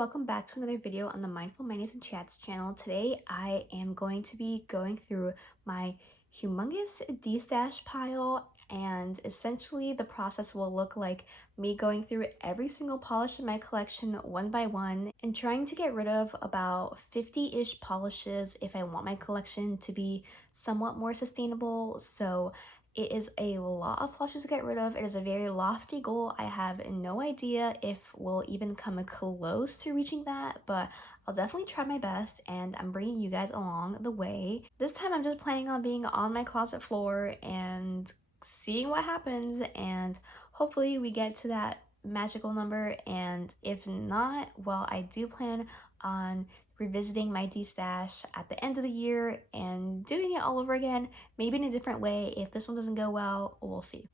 welcome back to another video on the Mindful Mayonnaise and Chats channel. Today I am going to be going through my humongous Destash pile, and essentially the process will look like me going through every single polish in my collection one by one and trying to get rid of about 50-ish polishes if I want my collection to be somewhat more sustainable. So it is a lot of polishes to get rid of. It is a very lofty goal. I have no idea if we'll even come close to reaching that, but I'll definitely try my best, and I'm bringing you guys along the way. This time I'm just planning on being on my closet floor and seeing what happens, and hopefully we get to that magical number, and if not, well, I do plan on revisiting my Destash at the end of the year and doing it all over again, maybe in a different way. If this one doesn't go well, we'll see.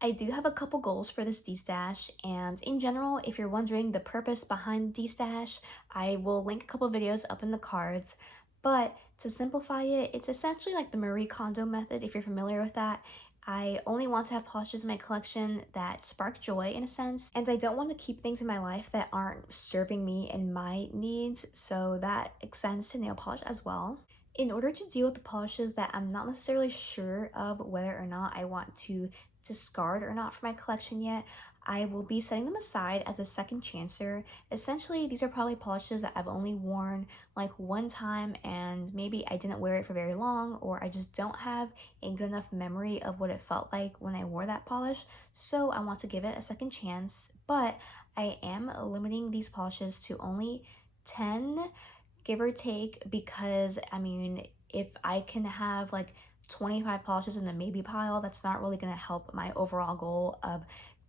I do have a couple goals for this Destash, and in general, if you're wondering the purpose behind Destash, I will link a couple videos up in the cards. But to simplify it, it's essentially like the Marie Kondo method, if you're familiar with that. I only want to have polishes in my collection that spark joy in a sense, and I don't want to keep things in my life that aren't serving me and my needs, so that extends to nail polish as well. In order to deal with the polishes that I'm not necessarily sure of whether or not I want to discard or not for my collection yet, I will be setting them aside as a second chancer. Essentially, these are probably polishes that I've only worn like one time, and maybe I didn't wear it for very long, or I just don't have a good enough memory of what it felt like when I wore that polish, so I want to give it a second chance. But I am limiting these polishes to only 10, give or take, because I mean, if I can have like 25 polishes in the maybe pile, that's not really going to help my overall goal of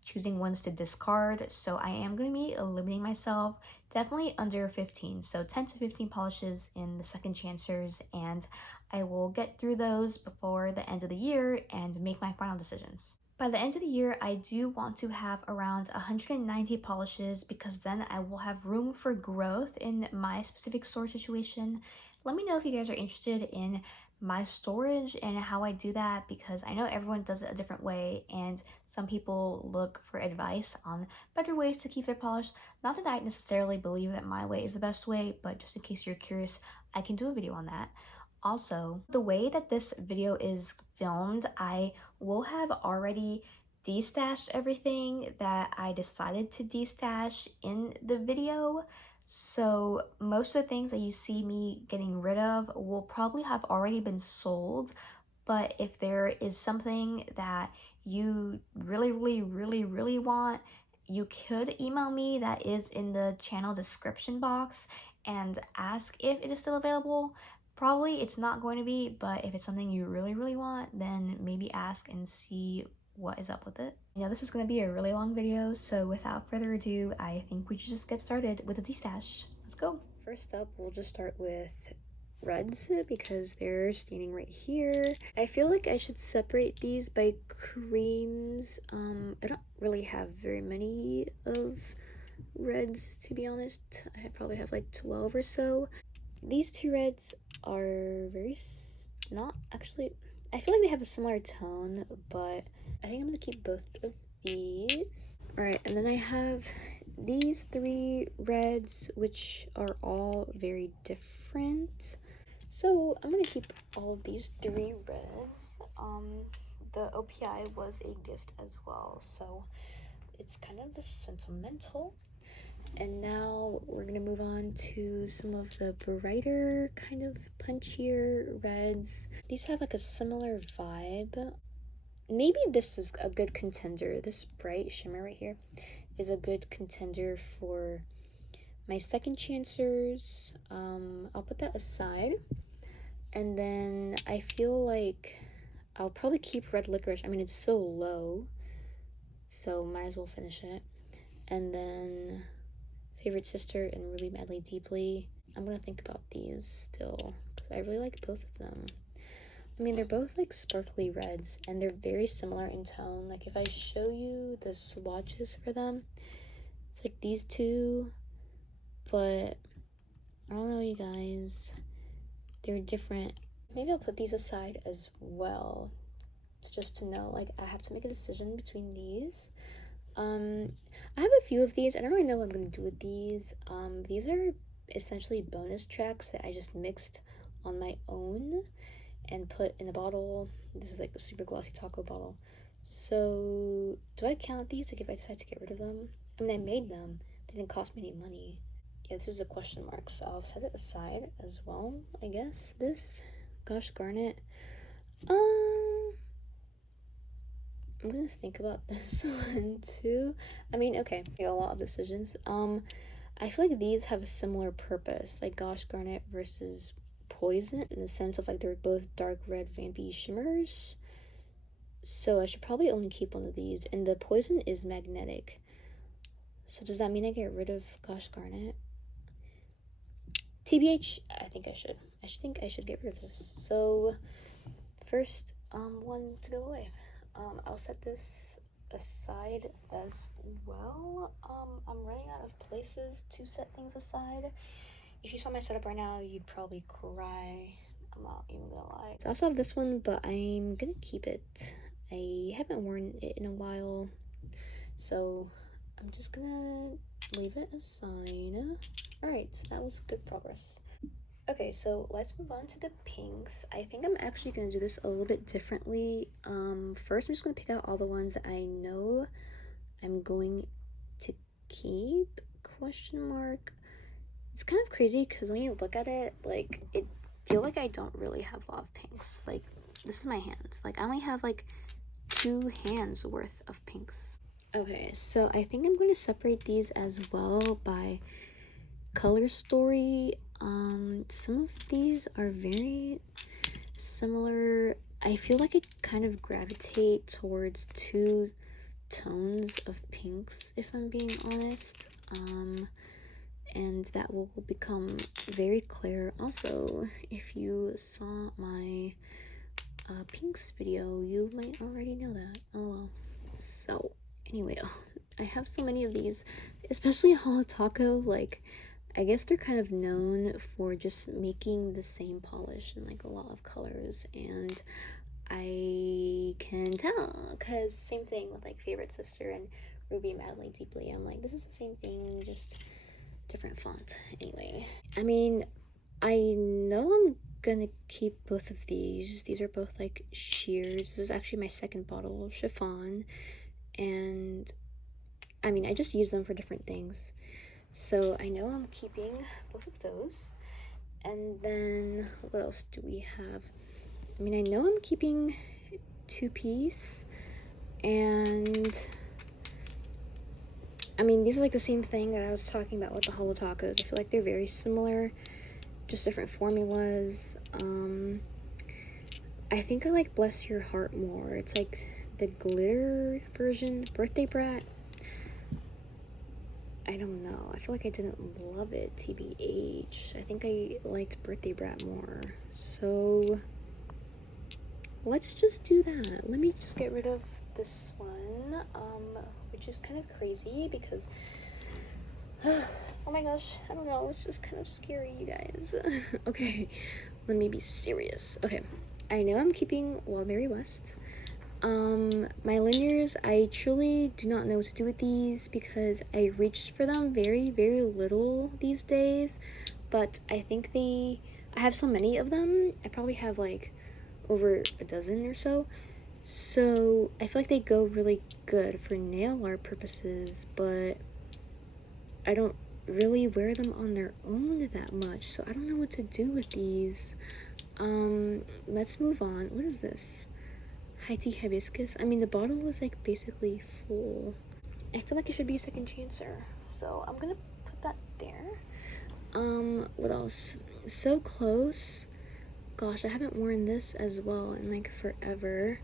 choosing ones to discard. So I am going to be limiting myself definitely under 15, so 10 to 15 polishes in the second chancers, and I will get through those before the end of the year and make my final decisions. By the end of the year, I do want to have around 190 polishes, because then I will have room for growth in my specific storage situation. Let me know if you guys are interested in my storage and how I do that, because I know everyone does it a different way, and some people look for advice on better ways to keep their polish. Not that I necessarily believe that my way is the best way, but just in case you're curious, I can do a video on that. Also, the way that this video is filmed, I will have already destashed everything that I decided to destash in the video. So most of the things that you see me getting rid of will probably have already been sold. But if there is something that you really want, you could email me. That is in the channel description box, and ask if it is still available. Probably it's not going to be, but if it's something you really want, then maybe ask and see what is up with it. You know, this is going to be a really long video, so without further ado, I think we should just get started with the Destash. Let's go. First up, we'll just start with reds, because they're standing right here. I feel like I should separate these by creams. I don't really have very many of reds, to be honest. I probably have like 12 or so. These two reds are very not actually, I feel like they have a similar tone, but I think I'm gonna keep both of these. All right, and then I have these three reds, which are all very different. So I'm gonna keep all of these three reds. The OPI was a gift as well, so it's kind of sentimental. And now we're gonna move on to some of the brighter, kind of punchier reds. These have like a similar vibe. Maybe this is a good contender. This bright shimmer right here is a good contender for my second chancers. I'll put that aside. And then I feel like I'll probably keep red licorice. I mean, it's so low, so might as well finish it. And then favorite sister and really madly deeply. I'm gonna think about these still, because I really like both of them. I mean, they're both like sparkly reds, and they're very similar in tone. Like if I show you the swatches for them, it's like these two, but I don't know, you guys, they're different. Maybe I'll put these aside as well, just to know, like, I have to make a decision between these. I have a few of these. I don't really know what I'm gonna do with these. These are essentially bonus tracks that I just mixed on my own and put in a bottle. This is like a super glossy taco bottle. So do I count these like if I decide to get rid of them? I mean, I made them. They didn't cost me any money. Yeah, this is a question mark, so I'll set it aside as well, I guess. This Gosh Garnet. I'm gonna think about this one too. I mean, okay, a lot of decisions. I feel like these have a similar purpose, like Gosh Garnet versus Poison, in the sense of like they're both dark red vampy shimmers. So I should probably only keep one of these. And the Poison is magnetic. So does that mean I get rid of Gosh Garnet? TBH, I think I should. Think I should get rid of this. So first, one to go away. I'll set this aside as well. I'm running out of places to set things aside. If you saw my setup right now, you'd probably cry. I'm not even gonna lie. So I also have this one, but I'm gonna keep it. I haven't worn it in a while, so I'm just gonna leave it aside. Alright, so that was good progress. Okay, so let's move on to the pinks. I think I'm actually going to do this a little bit differently. First, I'm just going to pick out all the ones that I know I'm going to keep, question mark. It's kind of crazy because when you look at it, like, it feel like I don't really have a lot of pinks. Like, this is my hands. Like, I only have, like, 2 hands worth of pinks. Okay, so I think I'm going to separate these as well by color story. Some of these are very similar. I feel like I kind of gravitate towards 2 tones of pinks, if I'm being honest. And that will become very clear. Also, if you saw my pinks video, you might already know that. Oh well. So, anyway, I have so many of these, especially Holo Taco. Like, I guess they're kind of known for just making the same polish in like a lot of colors, and I can tell because same thing with like Favorite Sister and Ruby Madly Deeply. I'm like, this is the same thing, just different font. Anyway, I mean, I know I'm gonna keep both of these. These are both like sheers. This is actually my second bottle of chiffon, and I mean, I just use them for different things. So I know I'm keeping both of those. And then what else do we have? I mean, I know I'm keeping 2-piece. And I mean, these are like the same thing that I was talking about with the Holo Tacos. I feel like they're very similar, just different formulas. I think I like Bless Your Heart more. It's like the glitter version. Birthday Brat, I don't know. I feel like I didn't love it, TBH. I think I liked Birthday Brat more. So let's just do that. Let me just get rid of this one, which is kind of crazy because, oh my gosh, I don't know. It's just kind of scary, you guys. Okay, let me be serious. Okay, I know I'm keeping Wildberry West. My linears, I truly do not know what to do with these because I reached for them very, very little these days, but I think I have so many of them. I probably have like over a dozen or so. So I feel like they go really good for nail art purposes, but I don't really wear them on their own that much, so I don't know what to do with these. Let's move on. What is this? High tea hibiscus. I mean, the bottle was like basically full. I feel like it should be a second chancer, so I'm gonna put that there. What else? So Close. Gosh, I haven't worn this as well in like forever.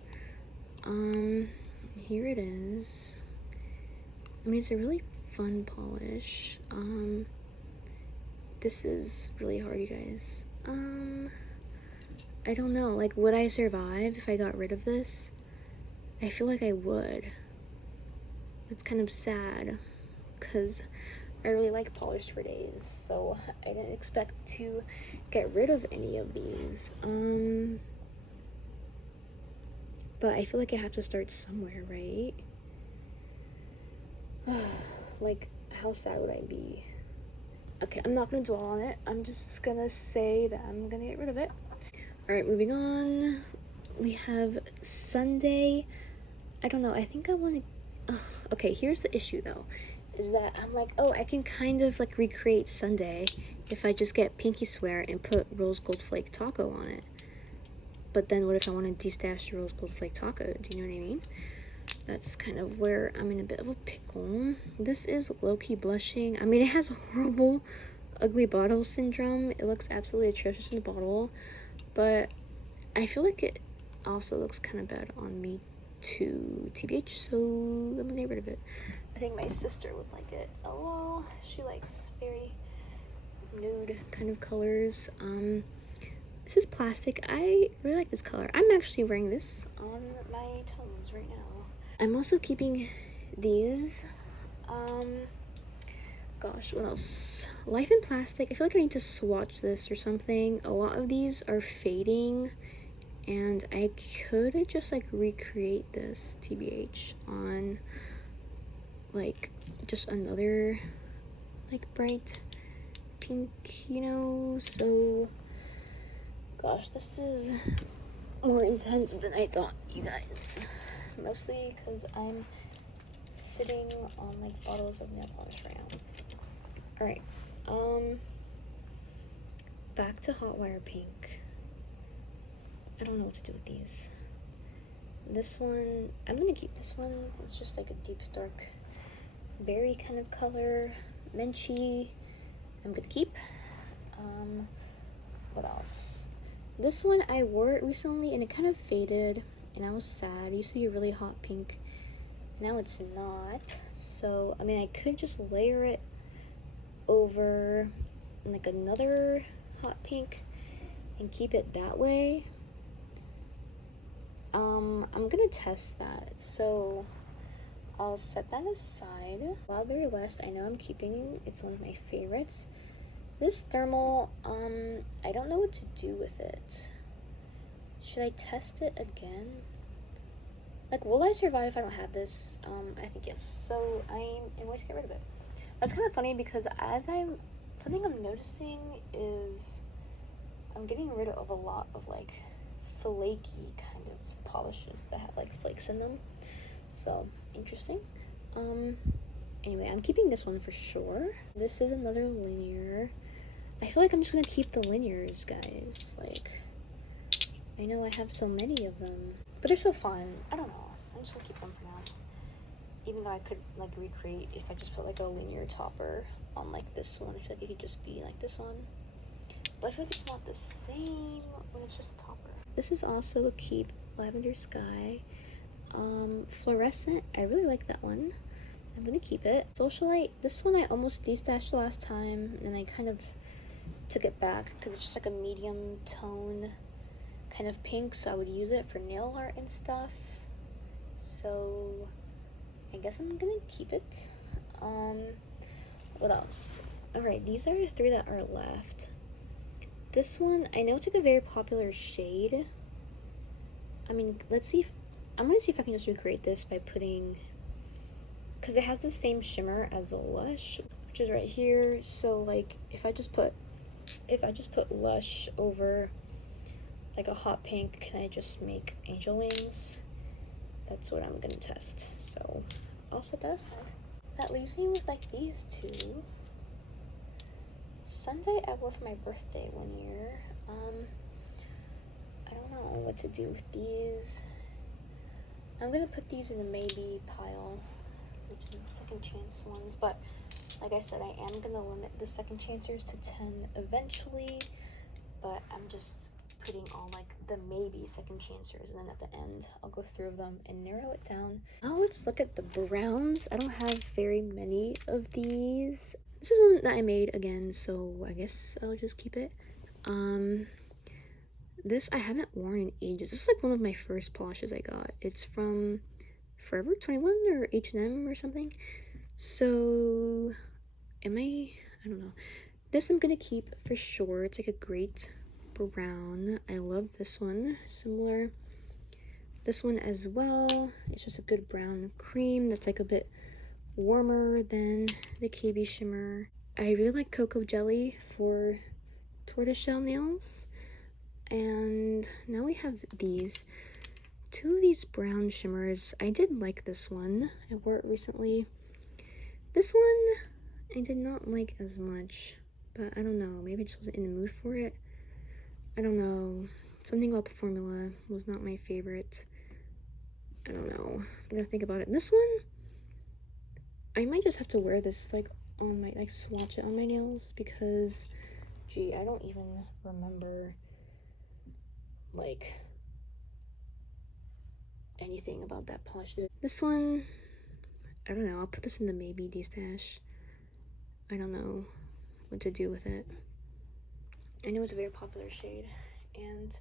Here it is. I mean, it's a really fun polish. This is really hard, you guys. I don't know, like, would I survive if I got rid of this? I feel like I would. That's kind of sad, because I really like polished for days, so I didn't expect to get rid of any of these. But I feel like I have to start somewhere, right? Like, how sad would I be? Okay, I'm not gonna dwell on it. I'm just gonna say that I'm gonna get rid of it. Alright, moving on. We have Sunday. I don't know, I think I want to... okay, here's the issue though. Is that I'm like, oh, I can kind of like recreate Sunday if I just get Pinky Swear and put Rose Gold Flake Taco on it. But then what if I want to destash Rose Gold Flake Taco? Do you know what I mean? That's kind of where I'm in a bit of a pickle. This is low-key blushing. I mean, it has horrible, ugly bottle syndrome. It looks absolutely atrocious in the bottle. But I feel like it also looks kind of bad on me too, TBH. So I'm gonna get rid of it. I think my sister would like it. Oh, well, she likes very nude kind of colors. This is plastic. I really like this color. I'm actually wearing this on my tones right now. I'm also keeping these. Gosh, what else? Life in Plastic. I feel like I need to swatch this or something. A lot of these are fading, and I could just like recreate this TBH on like just another like bright pink, you know. So gosh, this is more intense than I thought, you guys. Mostly because I'm sitting on like bottles of nail polish right now. Alright, back to Hot Wire Pink. I don't know what to do with these. This one, I'm gonna keep this one. It's just like a deep dark berry kind of color. Menchie, I'm gonna keep. What else? This one, I wore it recently and it kind of faded and I was sad. It used to be a really hot pink. Now it's not. So, I mean, I could just layer it over like another hot pink and keep it that way. I'm gonna test that. So I'll set that aside. Wildberry West, I know I'm keeping. It's one of my favorites. This thermal, I don't know what to do with it. Should I test it again? Like, will I survive if I don't have this? I think yes. So I'm going to get rid of it. That's kind of funny because something I'm noticing is I'm getting rid of a lot of like flaky kind of polishes that have like flakes in them. So interesting. Anyway, I'm keeping this one for sure. This is another linear. I feel like I'm just gonna keep the linears, guys. Like, I know I have so many of them, but they're so fun. I don't know. I'm just gonna keep them for now. Even though I could like recreate if I just put like a linear topper on like this one. I feel like it could just be like this one. But I feel like it's not the same when it's just a topper. This is also a keep. Lavender Sky. Fluorescent. I really like that one. I'm gonna keep it. Socialite. This one I almost destashed last time, and I kind of took it back because it's just like a medium tone kind of pink, so I would use it for nail art and stuff. So I guess I'm gonna keep it. What else? Alright, these are the 3 that are left. This one, I know it's like a very popular shade. I mean, let's see if I'm gonna see if I can just recreate this by putting, because it has the same shimmer as the Lush, which is right here. So like if I just put Lush over like a hot pink, can I just make angel wings? That's what I'm gonna test. So I'll set that aside. That leaves me with like these 2. Sunday I wore for my birthday one year. I don't know what to do with these. I'm gonna put these in the maybe pile, which is the second chance ones, but like I said, I am gonna limit the second chancers to 10 eventually, but I'm just putting all like the maybe second chancers, and then at the end I'll go through them and narrow it down. Now let's look at the browns. I don't have very many of these. This is one that I made again, so I guess I'll just keep it. This I haven't worn in ages. This is like one of my first polishes I got. It's from Forever 21 or H&M or something. So I don't know. This I'm gonna keep for sure. It's like a great brown. I love this one. Similar. This one as well. It's just a good brown cream that's like a bit warmer than the KB shimmer. I really like Cocoa Jelly for tortoiseshell nails. And now we have these. Two of these brown shimmers. I did like this one. I wore it recently. This one I did not like as much, but I don't know. Maybe I just wasn't in the mood for it. I don't know. Something about the formula was not my favorite. I don't know. I'm gonna think about it. This one, I might just have to wear this like on my, like swatch it on my nails because, gee, I don't even remember like anything about that polish. This one, I don't know. I'll put this in the maybe Destash. I don't know what to do with it. I know it's a very popular shade, and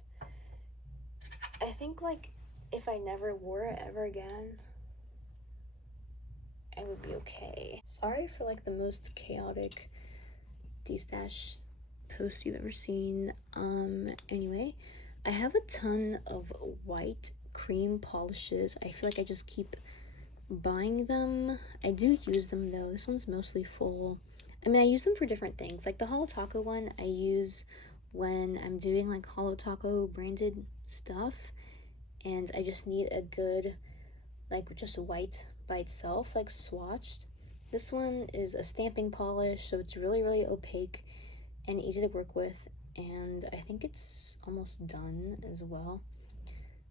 I think like if I never wore it ever again, I would be okay. Sorry for like the most chaotic Destash post you've ever seen. Anyway, I have a ton of white cream polishes. I feel like I just keep buying them. I do use them though. This one's mostly full. I mean, I use them for different things. Like the Holo Taco one I use when I'm doing like Holo Taco branded stuff and I just need a good like just white by itself, like swatched. This one is a stamping polish, so it's really opaque and easy to work with, and I think it's almost done as well.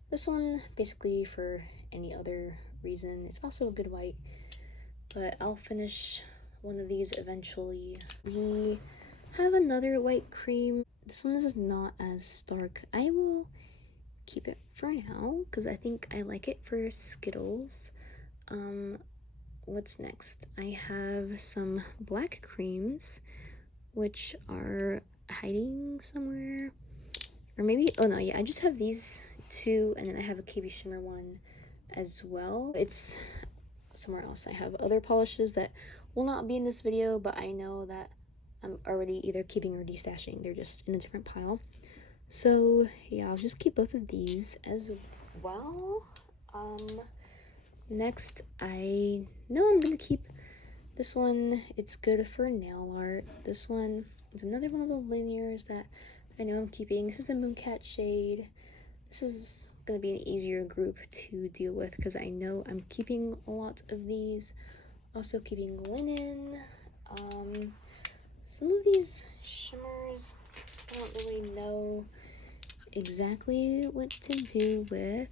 This one basically for any other reason. It's also a good white, but I'll finish one of these eventually. We have another white cream. This one is not as stark. I will keep it for now because I think I like it for Skittles. What's next? I have some black creams which are hiding somewhere, or maybe, oh no, yeah, I just have these two, and then I have a KB shimmer one as well. It's somewhere else. I have other polishes that will not be in this video, but I know that I'm already either keeping or destashing. They're just in a different pile. So yeah, I'll just keep both of these as well. Next, I know I'm gonna keep this one. It's good for nail art. This one is another one of the linears that I know I'm keeping. This is a Mooncat shade. This is gonna be an easier group to deal with because I know I'm keeping a lot of these. Also keeping linen. Some of these shimmers I don't really know exactly what to do with.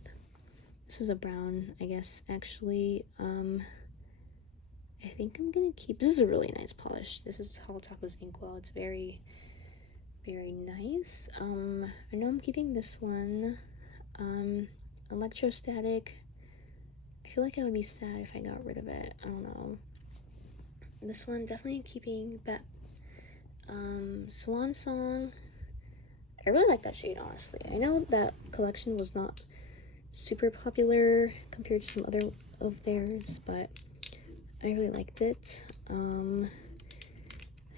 This is a brown, I guess, actually. I think I'm gonna keep, this is a really nice polish. This is Holo Taco's Inkwell. It's very nice. I know I'm keeping this one. Electrostatic. I feel like I would be sad if I got rid of it. I don't know. This one, definitely keeping, but Swan Song. I really like that shade, honestly. I know that collection was not super popular compared to some other of theirs, but I really liked it.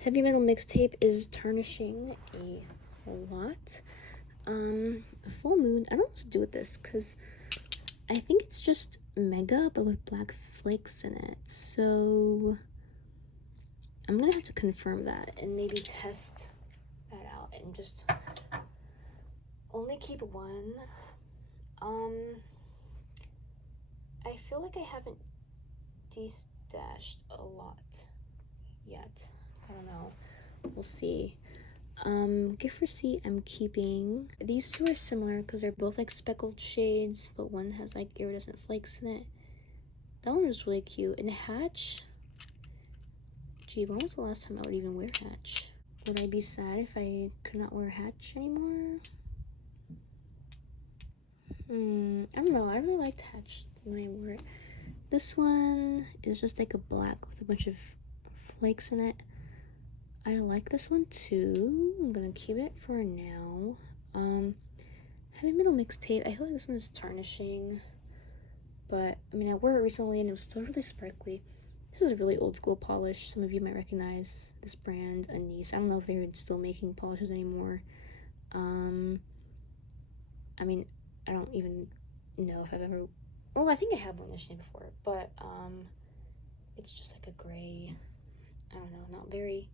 Heavy Metal Mixtape is tarnishing a lot. Full Moon, I don't know what to do with this because I think it's just Mega but with black flakes in it, so I'm gonna have to confirm that and maybe test that out and just only keep one. I feel like I haven't destashed a lot yet. I don't know. We'll see. Gift receipt I'm keeping. These two are similar because they're both like speckled shades, but one has like iridescent flakes in it. That one was really cute. And Hatch. Gee, when was the last time I would even wear Hatch? Would I be sad if I could not wear Hatch anymore? I don't know. I really liked Hatch when I wore it. This one is just like a black with a bunch of flakes in it. I like this one too. I'm gonna keep it for now. Heavy Metal Mixtape. I feel like this one is tarnishing, but I mean, I wore it recently and it was still really sparkly. This is a really old school polish. Some of you might recognize this brand, Anise. I don't know if they're still making polishes anymore. I mean, I don't even know if I've ever, well, I think I have worn this shade before, but It's just like a gray, I don't know, not very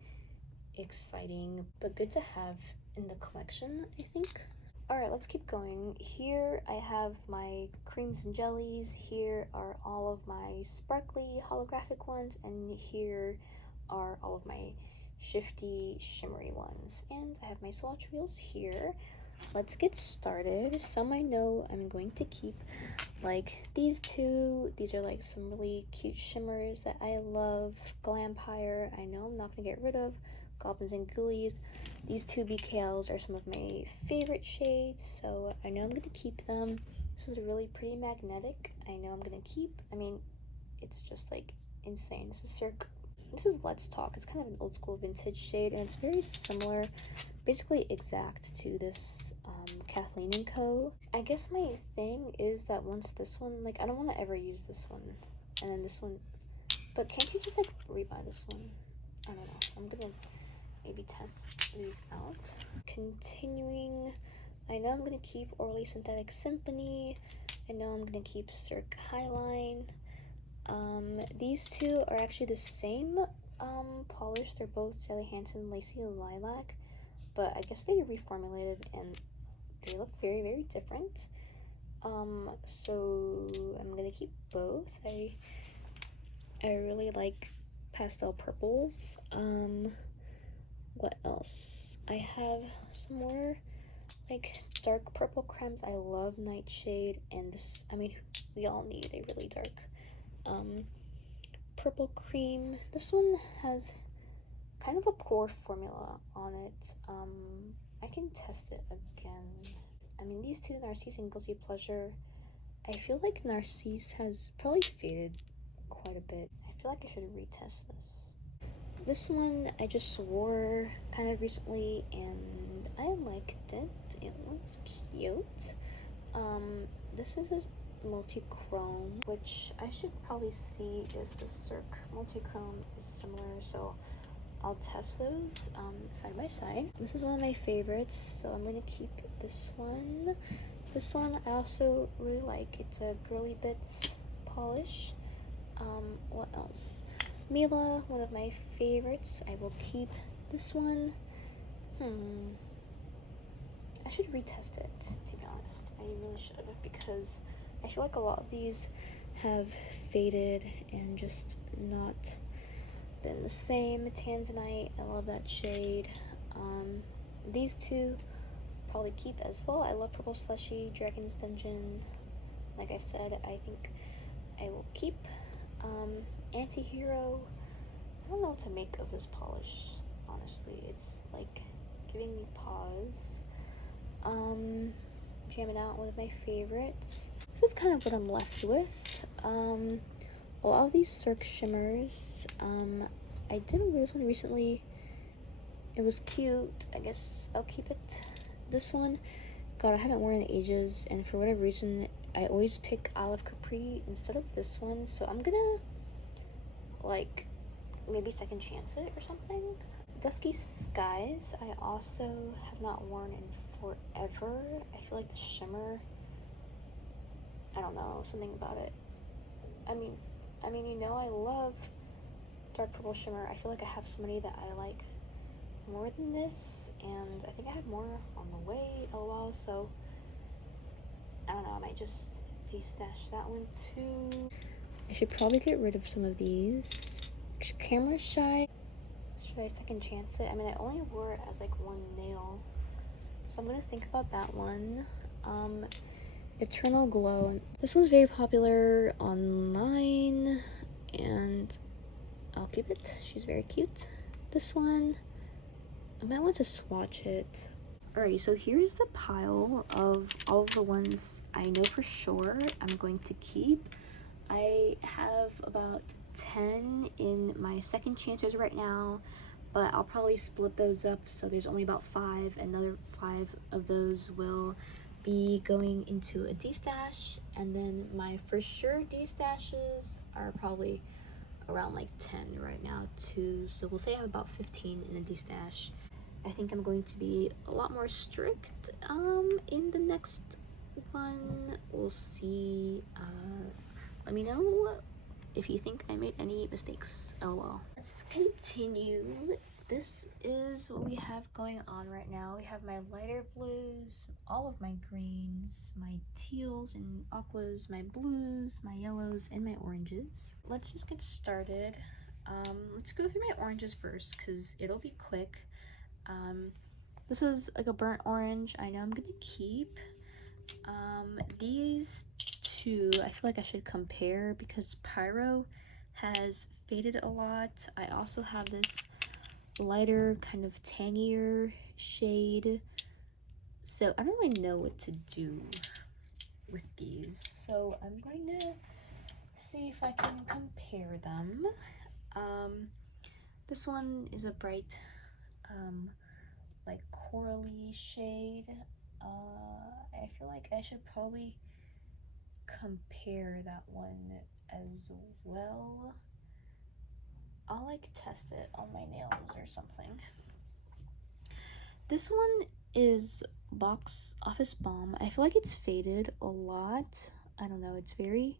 exciting, but good to have in the collection, I think. All right, let's keep going. Here I have my creams and jellies. Here are all of my sparkly holographic ones, and here are all of my shifty shimmery ones. And I have my swatch wheels here. Let's get started. Some I know I'm going to keep, like these two. These are like some really cute shimmers that I love. Glampire, I know I'm not gonna get rid of. Goblins and Ghoulies. These two BKLs are some of my favorite shades, so I know I'm gonna keep them. This is really pretty magnetic. I know I'm gonna keep. I mean, it's just like insane. This is Let's Talk. It's kind of an old school vintage shade, and it's very similar, basically exact to this Kathleen & Co. I guess my thing is that once this one, like, I don't want to ever use this one, and then this one, but can't you just like rebuy this one? I don't know. I'm gonna maybe test these out. Continuing, I know I'm gonna keep Orly Synthetic Symphony. I know I'm gonna keep Cirque Highline. These two are actually the same polish. They're both Sally Hansen Lacy Lilac, but I guess they reformulated and they look very, very different. So I'm gonna keep both. I really like pastel purples. What else? I have some more like dark purple creams. I love Nightshade, and this, I mean, we all need a really dark purple cream. This one has kind of a poor formula on it. I can test it again. I mean, these two, Narcisse and Guilty Pleasure, I feel like Narcisse has probably faded quite a bit. I feel like I should retest this. This one I just wore kind of recently and I liked it. It was cute. This is a multi-chrome, which I should probably see if the Cirque multi-chrome is similar, so I'll test those side by side. This is one of my favorites, so I'm gonna keep this one. This one I also really like. It's a Girly Bits polish. What else? Mila, one of my favorites. I will keep this one. I should retest it, to be honest. I really should, because I feel like a lot of these have faded and just not been the same. Tanzanite, I love that shade. These two probably keep as well. I love Purple Slushy, Dragon's Dungeon. Like I said, I think I will keep. Anti-Hero, I don't know what to make of this polish, honestly. It's like giving me pause. Jamming Out, one of my favorites. This is kind of what I'm left with. A lot of these Cirque shimmers, I did wear this one recently. It was cute. I guess I'll keep it. This one, God, I haven't worn it in ages, and for whatever reason, I always pick Olive Capri instead of this one, so I'm gonna, like, maybe second chance it or something. Dusky Skies, I also have not worn in forever. I feel like the shimmer, I don't know, something about it. I mean, you know, I love dark purple shimmer. I feel like I have so many that I like more than this, and I think I have more on the way, lol, so I don't know, I might just destash that one too. I should probably get rid of some of these. Camera Shy, should I second chance it? I mean, I only wore it as like one nail, so I'm gonna think about that one. Eternal Glow, this was very popular online and I'll keep it. She's very cute. This one, I might want to swatch it. Alrighty, so here's the pile of all of the ones I know for sure I'm going to keep. I have about 10 in my second chances right now, but I'll probably split those up, so there's only about 5. Another 5 of those will be going into a destash, and then my for sure destashes are probably around like 10 right now too, so we'll say I have about 15 in a destash. I think I'm going to be a lot more strict in the next one. We'll see. Let me know if you think I made any mistakes. LOL. Let's continue. This is what we have going on right now. We have my lighter blues, all of my greens, my teals and aquas, my blues, my yellows, and my oranges. Let's just get started. Let's go through my oranges first because it'll be quick. This is like a burnt orange. I know I'm gonna keep. These two, I feel like I should compare because Pyro has faded a lot. I also have this lighter, kind of tangier shade. So I don't really know what to do with these. So I'm going to see if I can compare them. This one is a bright, like corally shade. I feel like I should probably compare that one as well. I'll like test it on my nails or something. This one is Box Office Bomb. I feel like it's faded a lot. I don't know, it's very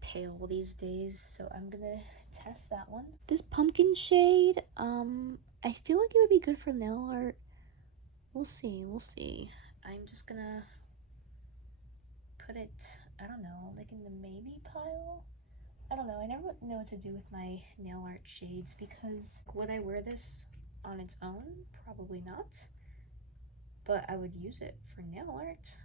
pale these days, so I'm gonna test that one. This pumpkin shade, I feel like it would be good for nail art. We'll see. I'm just gonna put it, I don't know, like in the maybe pile? I don't know, I never know what to do with my nail art shades because would I wear this on its own? Probably not. But I would use it for nail art.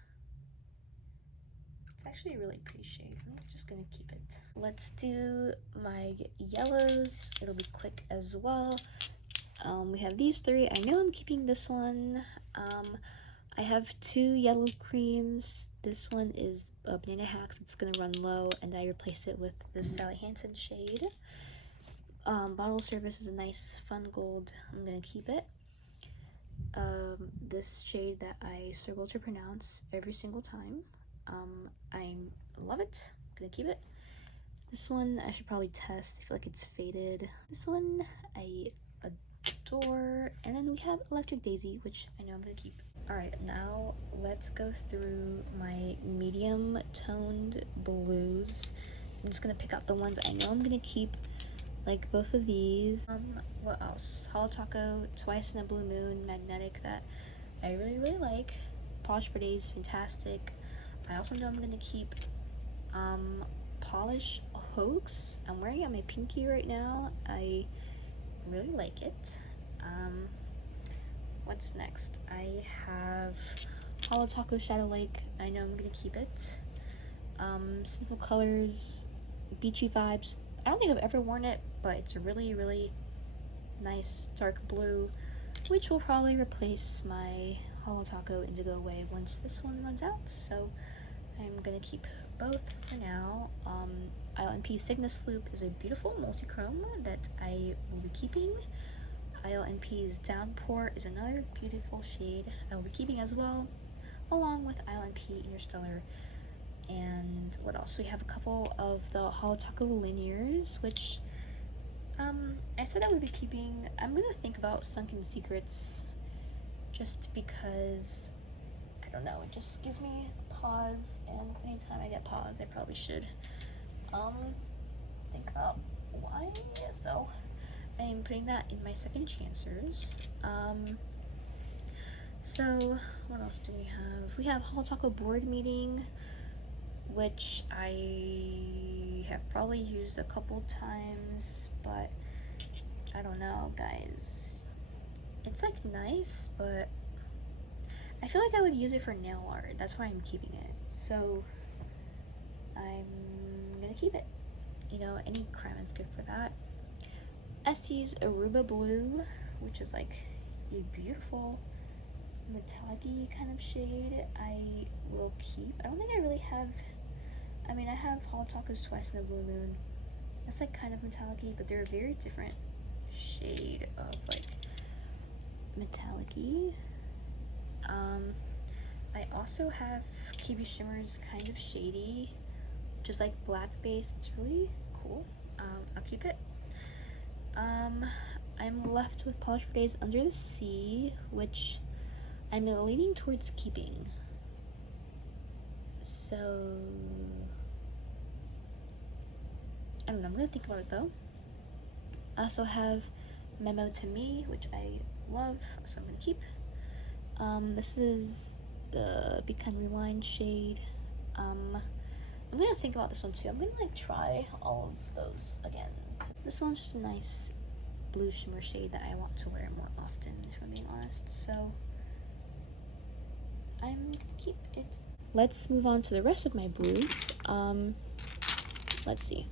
It's actually a really pretty shade. I'm just gonna keep it. Let's do my yellows. It'll be quick as well. We have these three. I know I'm keeping this one. I have two yellow creams. This one is Banana Hacks. It's gonna run low, and I replaced it with this Sally Hansen shade. Bottle Service is a nice fun gold. I'm gonna keep it. This shade that I struggle to pronounce every single time. I love it. I'm gonna keep it. This one I should probably test. I feel like it's faded. This one I adore. And then we have Electric Daisy, which I know I'm gonna keep. Alright, now let's go through my medium toned blues. I'm just gonna pick out the ones I know I'm gonna keep, like both of these. What else? Hollow Taco, Twice in a Blue Moon, Magnetic, that I really like. Polish for Days, fantastic. I also know I'm gonna keep Polish Hoax. I'm wearing it on my pinky right now. I really like it. What's next? I have Hollow Taco Shadow Lake. I know I'm gonna keep it. Simple Colors, Beachy Vibes. I don't think I've ever worn it, but it's a really nice dark blue, which will probably replace my Hollow Taco Indigo Away once this one runs out. So I'm gonna keep both for now. ILNP Cygnus Loop is a beautiful multi-chrome that I will be keeping. ILNP's Downpour is another beautiful shade I will be keeping as well, along with ILNP Interstellar. And what else? We have a couple of the Hollow Taco Linears, which I said I would be keeping. I'm gonna think about Sunken Secrets just because, I don't know, it just gives me a pause, and anytime I get pause, I probably should think about why. So I am putting that in my second chancers. So what else do we have? We have Hollow Taco Board Meeting, which I have probably used a couple times, but I don't know, guys. It's like nice, but I feel like I would use it for nail art. That's why I'm keeping it. So I'm gonna keep it. You know, any creme is good for that. Essie's Aruba Blue, which is like a beautiful metallic-y kind of shade, I will keep. I don't think I really have, I mean, I have Hollow Tacos Twice in the Blue Moon. That's like kind of metallic-y, but they're a very different shade of like metallic-y. I also have KB Shimmer's Kind of Shady, which is like black based. It's really cool. I'll keep it. I'm left with Polish for Days Under the Sea, which I'm leaning towards keeping. So I don't know, I'm gonna think about it though. I also have Memo to Me, which I love, so I'm gonna keep. This is the Be Kind Rewind shade. I'm gonna think about this one too. I'm gonna like try all of those again. This one's just a nice blue shimmer shade that I want to wear more often, if I'm being honest, so I'm gonna keep it. Let's move on to the rest of my blues. Let's see.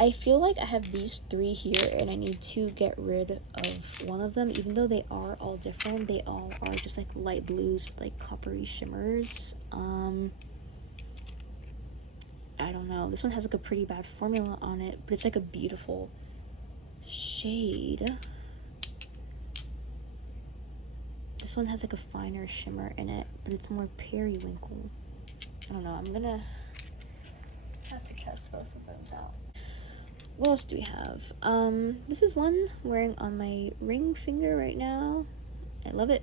I feel like I have these three here and I need to get rid of one of them. Even though they are all different, they all are just like light blues with like coppery shimmers. I don't know, this one has like a pretty bad formula on it, but it's like a beautiful shade. This one has like a finer shimmer in it, but it's more periwinkle. I don't know, I'm gonna have to test both of those out. What else do we have? This is one I'm wearing on my ring finger right now. I love it.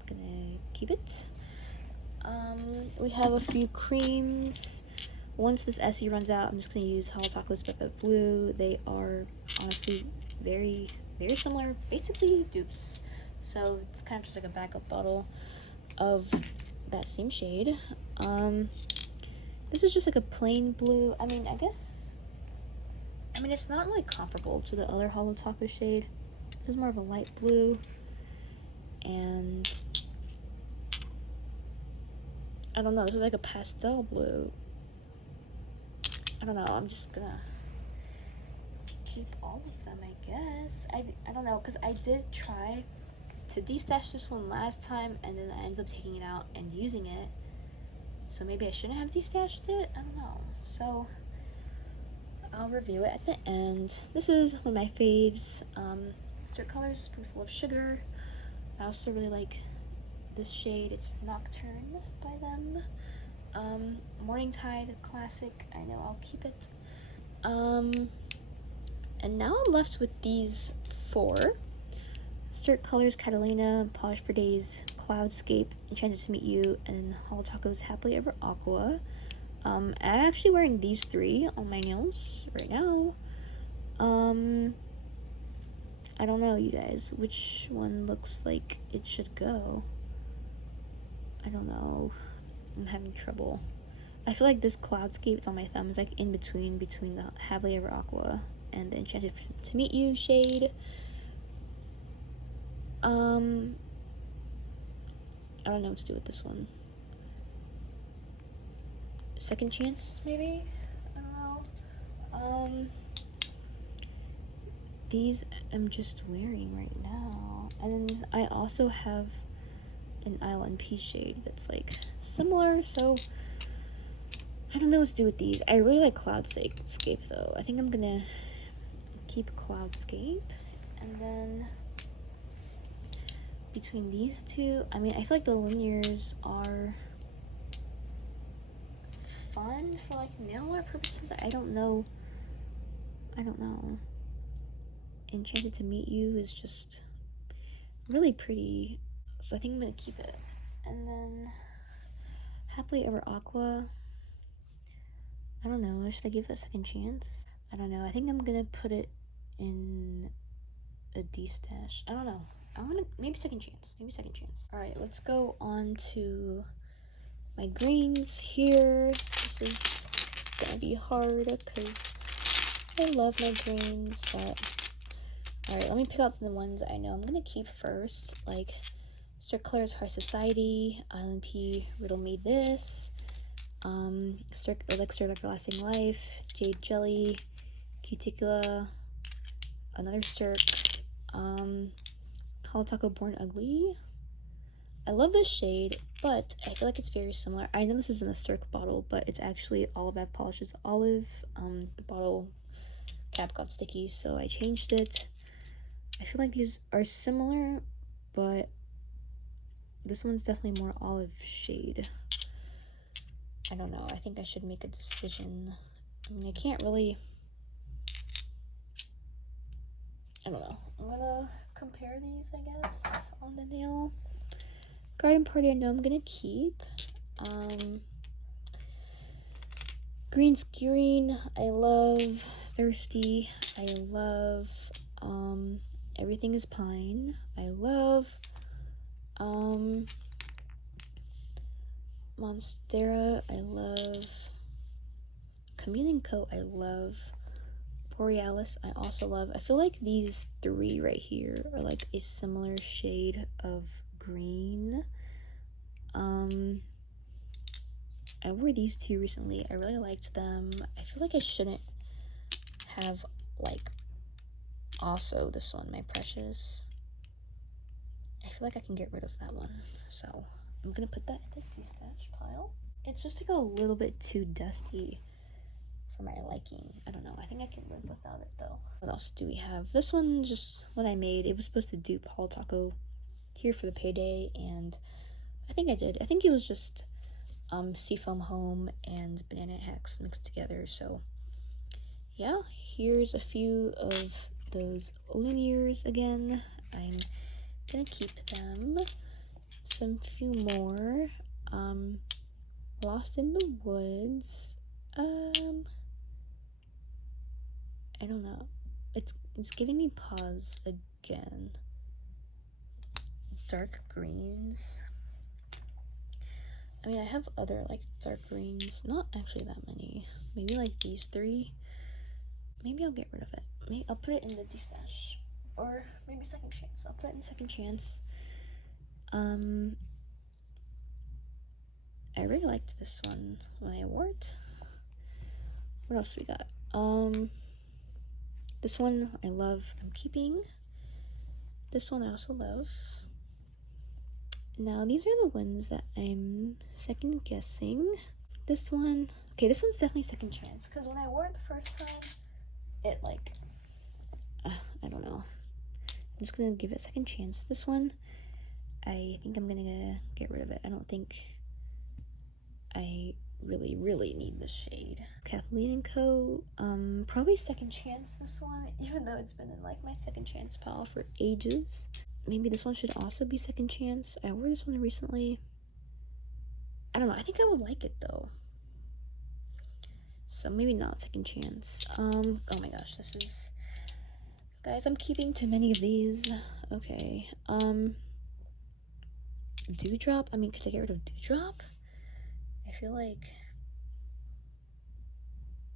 I'm gonna keep it. We have a few creams. Once this SE runs out, I'm just gonna use Holo Taco's Pepe Blue. They are honestly very, very similar, basically dupes. So it's kind of just like a backup bottle of that same shade. This is just like a plain blue. I mean, it's not really comparable to the other Holo Taco shade. This is more of a light blue, and I don't know, this is like a pastel blue. I don't know, I'm just gonna keep all of them, I guess. I don't know, because I did try to destash this one last time, and then I ended up taking it out and using it. So maybe I shouldn't have destashed it? I don't know. So I'll review it at the end. This is one of my faves. Cert Colors, Spoonful of Sugar. I also really like this shade. It's Nocturne by them. Morning Tide, classic. I know, I'll keep it. And now I'm left with these four. Cert Colors, Catalina, Polish for Days, Cloudscape, Enchanted to Meet You, and Holo Taco's Happily Ever Aqua. I'm actually wearing these three on my nails right now. I don't know, you guys, which one looks like it should go. I don't know. I'm having trouble. I feel like this Cloudscape, it's on my thumb, is like in between the Happily Ever Aqua and the Enchanted to Meet You shade. I don't know what to do with this one. Second Chance, maybe? I don't know. These I'm just wearing right now. And then I also have an Island Peach shade that's like similar, so I don't know what to do with these. I really like Cloudscape though. I think I'm gonna keep Cloudscape, and then between these two, I mean, I feel like the linears are fun for like nail art purposes. I don't know. Enchanted to Meet You is just really pretty, so I think I'm gonna keep it. And then Happily Ever Aqua, I don't know, should I give it a second chance? I don't know, I think I'm gonna put it in a destash. I don't know, I'm gonna, maybe second chance. All right, let's go on to my greens here. This is gonna be hard because I love my greens, but all right, let me pick out the ones I know I'm gonna keep first, like Cert Colors, High Society, Island P, Riddle Me This, Elixir of Everlasting Life, Jade Jelly, Cuticula, another Cirque, Holo Taco Born Ugly. I love this shade, but I feel like it's very similar. I know this isn't a Cirque bottle, but it's actually Olive Ave Polishes Olive. The bottle cap got sticky, so I changed it. I feel like these are similar, but this one's definitely more olive shade. I don't know. I think I should make a decision. I mean, I can't really... I don't know. I'm gonna compare these, I guess, on the nail. Garden Party, I know I'm gonna keep. Green's green. I love Thirsty. I love Everything is Pine. I love Monstera. I love Commune & Co. I love Borealis. I also love. I feel like these three right here are like a similar shade of green. I wore these two recently. I really liked them. I feel like I shouldn't have like also this one, My Precious. I feel like I can get rid of that one, so I'm gonna put that in the Destash pile. It's just like a little bit too dusty for my liking. I don't know. I think I can live without it though. What else do we have? This one, just what I made. It was supposed to dupe Holo Taco here for the payday, and I think I did. I think it was just Seafoam Home and Banana Hacks mixed together. So yeah, here's a few of those linears again. I'm gonna keep them. Some few more. Lost in the Woods. I don't know. It's giving me pause again. Dark greens. I mean, I have other like dark greens, not actually that many. Maybe like these three. Maybe I'll get rid of it. Maybe I'll put it in the Destash, or maybe Second Chance. I'll put it in Second Chance. I really liked this one when I wore it. What else we got? This one I love. I'm keeping. This one I also love. Now these are the ones that I'm second guessing. This one, okay, this one's definitely Second Chance, because when I wore it the first time, it like, I don't know. I'm just gonna give it a second chance. This one, I think I'm gonna get rid of it. I don't think I really need this shade. Kathleen & Co. Probably Second Chance this one, even though it's been in like my Second Chance pile for ages. Maybe this one should also be Second Chance. I wore this one recently. I don't know. I think I would like it though. So maybe not Second Chance. Oh my gosh, this is... Guys, I'm keeping too many of these. Okay. Dewdrop? I mean, could I get rid of Dewdrop? I feel like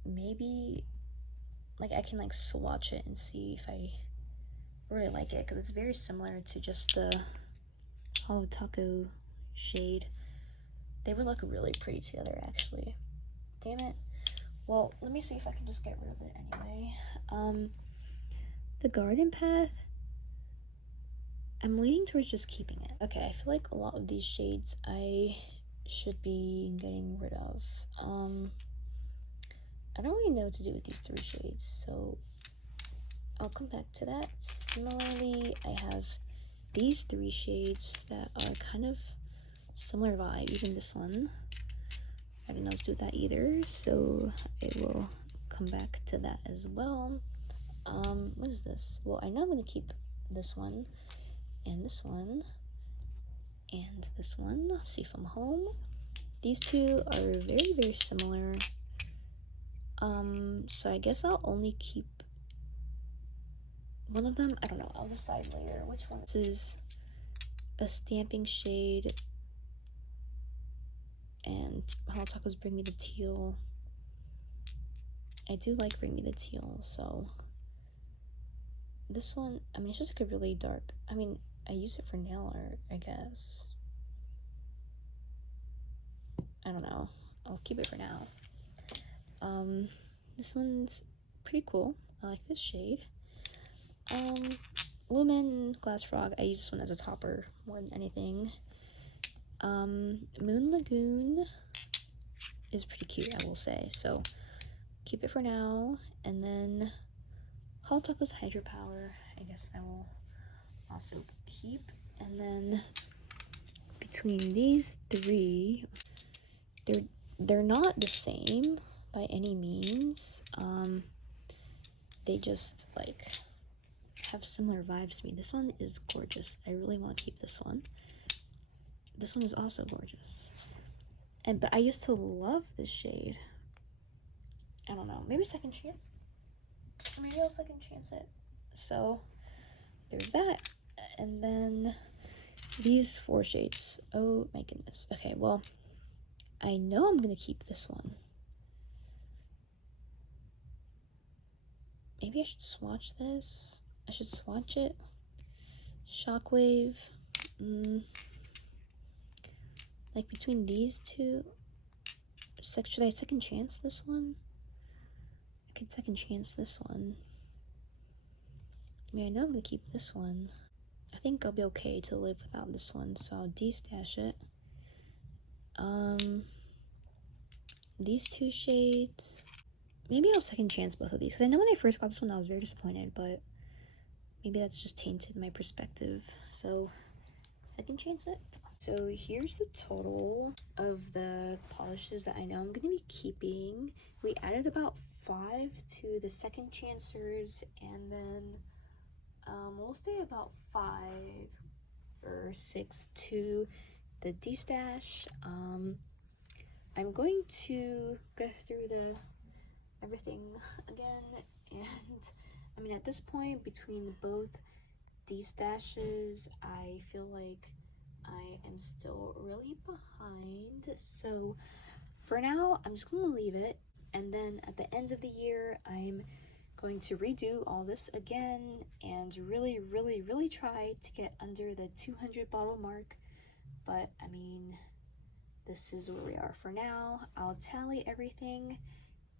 maybe like I can like swatch it and see if I really like it, because it's very similar to just the Holo Taco shade. They would look really pretty together actually. Damn it. Well, let me see if I can just get rid of it anyway. The Garden Path, I'm leaning towards just keeping it. Okay, I feel like a lot of these shades I should be getting rid of. I don't really know what to do with these three shades, so I'll come back to that. Similarly, I have these three shades that are kind of similar vibe, even this one. I don't know what to do with that either, so I will come back to that as well. What is this? Well, I know I'm gonna keep this one, and this one, and this one. Seafoam Home. These two are very similar. So I guess I'll only keep one of them. I don't know. I'll decide later which one. This is a Stamping shade, and Holo Tacos Bring Me the Teal. I do like Bring Me the Teal, so this one, I mean, it's just like a really dark, I mean, I use it for nail art, I guess. I don't know. I'll keep it for now. This one's pretty cool. I like this shade. Lumen Glass Frog, I use this one as a topper more than anything. Moon Lagoon is pretty cute, I will say, so keep it for now. And then Holo Tacos Hydropower, I guess I will also keep. And then between these three, they're not the same by any means. They just like have similar vibes to me. This one is gorgeous. I really want to keep this one. This one is also gorgeous. But I used to love this shade. I don't know, maybe second chance. Maybe I'll second chance it. So there's that. And then these 4 shades. Oh my goodness. Okay, well, I know I'm gonna keep this one. Maybe I should swatch this. I should swatch it. Shockwave. Like between these two. Should I second chance this one? I could second chance this one. I mean, I know I'm gonna keep this one. I think I'll be okay to live without this one, so I'll destash it. These 2 shades. Maybe I'll second chance both of these, because I know when I first got this one I was very disappointed, but maybe that's just tainted my perspective. So second chance it. So here's the total of the polishes that I know I'm gonna be keeping. We added about 5 to the second chancers, and then we'll say about 5 or 6 to the Destash. I'm going to go through the everything again, and I mean, at this point, between both Destashes, I feel like I am still really behind. So for now, I'm just gonna leave it, and then at the end of the year, I'm going to redo all this again and really try to get under the 200 bottle mark. But I mean, this is where we are for now. I'll tally everything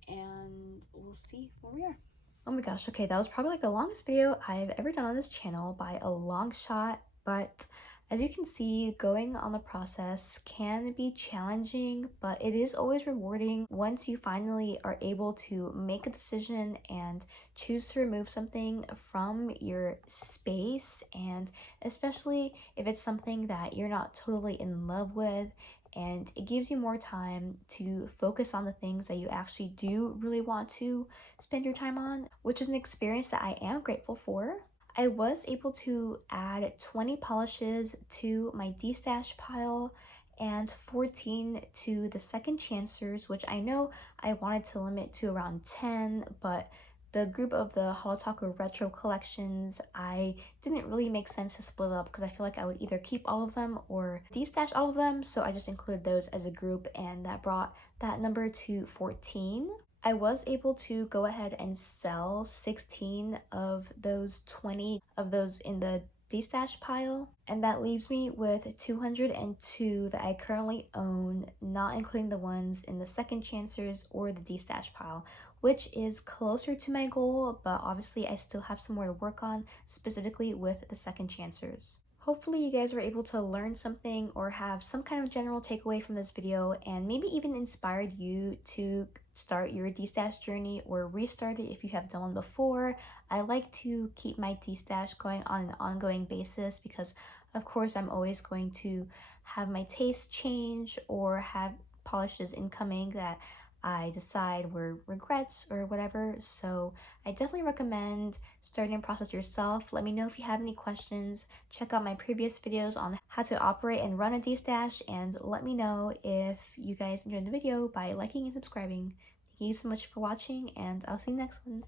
and we'll see where we are. Oh my gosh, okay, that was probably like the longest video I've ever done on this channel by a long shot, but as you can see, going on the process can be challenging, but it is always rewarding once you finally are able to make a decision and choose to remove something from your space, and especially if it's something that you're not totally in love with, and it gives you more time to focus on the things that you actually do really want to spend your time on, which is an experience that I am grateful for. I was able to add 20 polishes to my Destash pile and 14 to the second chancers, which I know I wanted to limit to around 10, but the group of the Holotaco Retro collections, I didn't really make sense to split up because I feel like I would either keep all of them or destash all of them, so I just included those as a group, and that brought that number to 14. I was able to go ahead and sell 16 of those 20 of those in the destash pile, and that leaves me with 202 that I currently own, not including the ones in the second chancers or the destash pile, which is closer to my goal, but obviously I still have some more to work on, specifically with the second chancers. Hopefully you guys were able to learn something or have some kind of general takeaway from this video, and maybe even inspired you to start your destash journey or restart it if you have done one before. I like to keep my destash going on an ongoing basis because of course I'm always going to have my taste change or have polishes incoming that I decide were regrets or whatever. So I definitely recommend starting the process yourself. Let me know if you have any questions. Check out my previous videos on how to operate and run a Destash, and let me know if you guys enjoyed the video by liking and subscribing. Thank you so much for watching, and I'll see you next one.